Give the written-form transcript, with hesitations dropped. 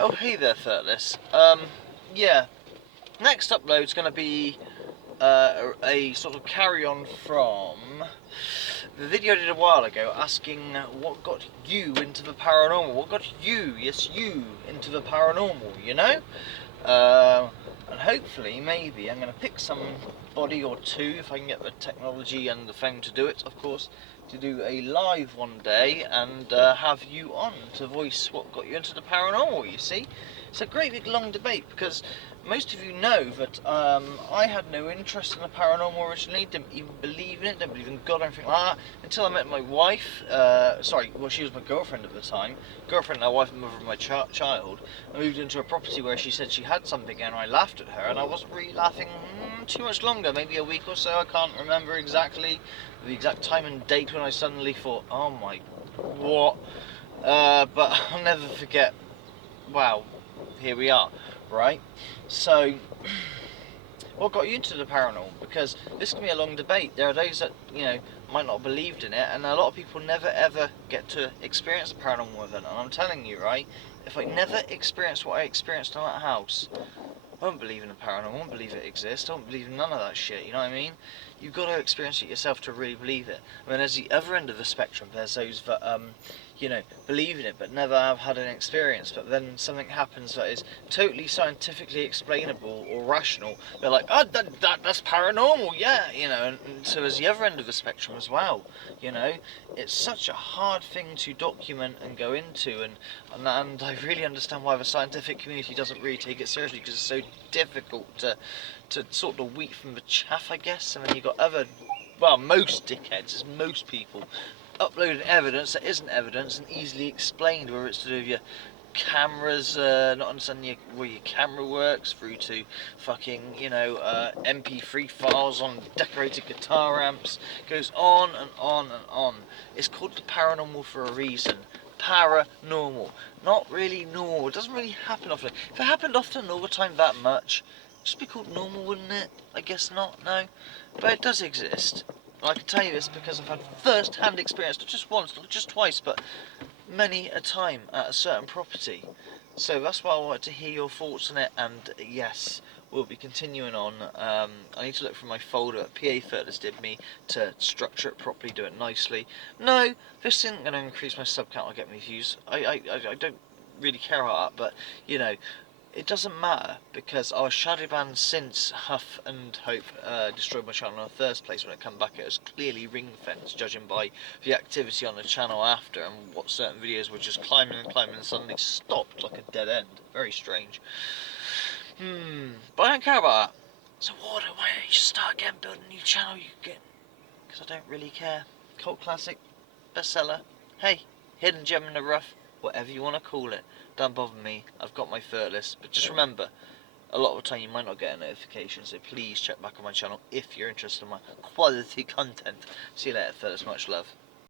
Oh, hey there, Thirtless. Yeah, next upload's going to be a sort of carry-on from the video I did a while ago asking what got you into the paranormal. What got you, yes you, into the paranormal, you know? And hopefully, maybe, I'm going to pick somebody or two, if I can get the technology and the phone to do it, of course, to do a live one day and have you on to voice what got you into the paranormal, you see? It's a great big long debate because most of you know that I had no interest in the paranormal originally, didn't even believe in it, didn't believe in God or anything like that, until I met my wife, she was my girlfriend at the time, girlfriend, now wife and mother of my child. I moved into a property where she said she had something and I laughed at her, and I wasn't really laughing too much longer, maybe a week or so, I can't remember exactly the exact time and date when I suddenly thought, oh my, what? But I'll never forget, wow, here we are, right? So, what got you into the paranormal? Because this can be a long debate. There are those that, you know, might not have believed in it, and a lot of people never ever get to experience the paranormal event. And I'm telling you, right, if I never experienced what I experienced in that house, I don't believe in the paranormal, I don't believe it exists, I don't believe in none of that shit, you know what I mean? You've got to experience it yourself to really believe it. I mean, there's the other end of the spectrum, there's those that, you know, believe in it but never have had an experience, but then something happens that is totally scientifically explainable or rational. They're like, oh, that's paranormal, yeah, you know, and so there's the other end of the spectrum as well, you know? It's such a hard thing to document and go into, and I really understand why the scientific community doesn't really take it seriously, because it's so difficult to sort the wheat from the chaff, I guess. And then you've got other, well, most dickheads, as most people, uploading evidence that isn't evidence and easily explained, whether it's to do with your cameras, not understanding where your camera works, through to fucking, you know, MP3 files on decorated guitar amps. It goes on and on and on. It's called the paranormal for a reason. Paranormal, not really normal. It doesn't really happen often. If it happened often all the time that much, it'd just be called normal, wouldn't it? I guess not, no. But it does exist. I can tell you this because I've had first-hand experience, not just once, not just twice, but many a time at a certain property. So that's why I wanted to hear your thoughts on it, and yes, we'll be continuing on. I need to look through my folder that Patre-Firts did me to structure it properly, do it nicely. No, this isn't going to increase my sub count or get me views. I don't really care about that, but, you know, it doesn't matter, because I was shadow banned since Huff and Hope destroyed my channel in the first place. When it came back, it was clearly ring fenced, judging by the activity on the channel after, and what certain videos were just climbing and climbing and suddenly stopped like a dead end. Very strange. But I don't care about that. So why don't you just start again, build a new channel? You get, because I don't really care. Cult classic, bestseller. Hey, hidden gem in the rough, whatever you want to call it. Don't bother me, I've got my list. But just remember, a lot of the time you might not get a notification, so please check back on my channel if you're interested in my quality content. See you later, Firtless, much love.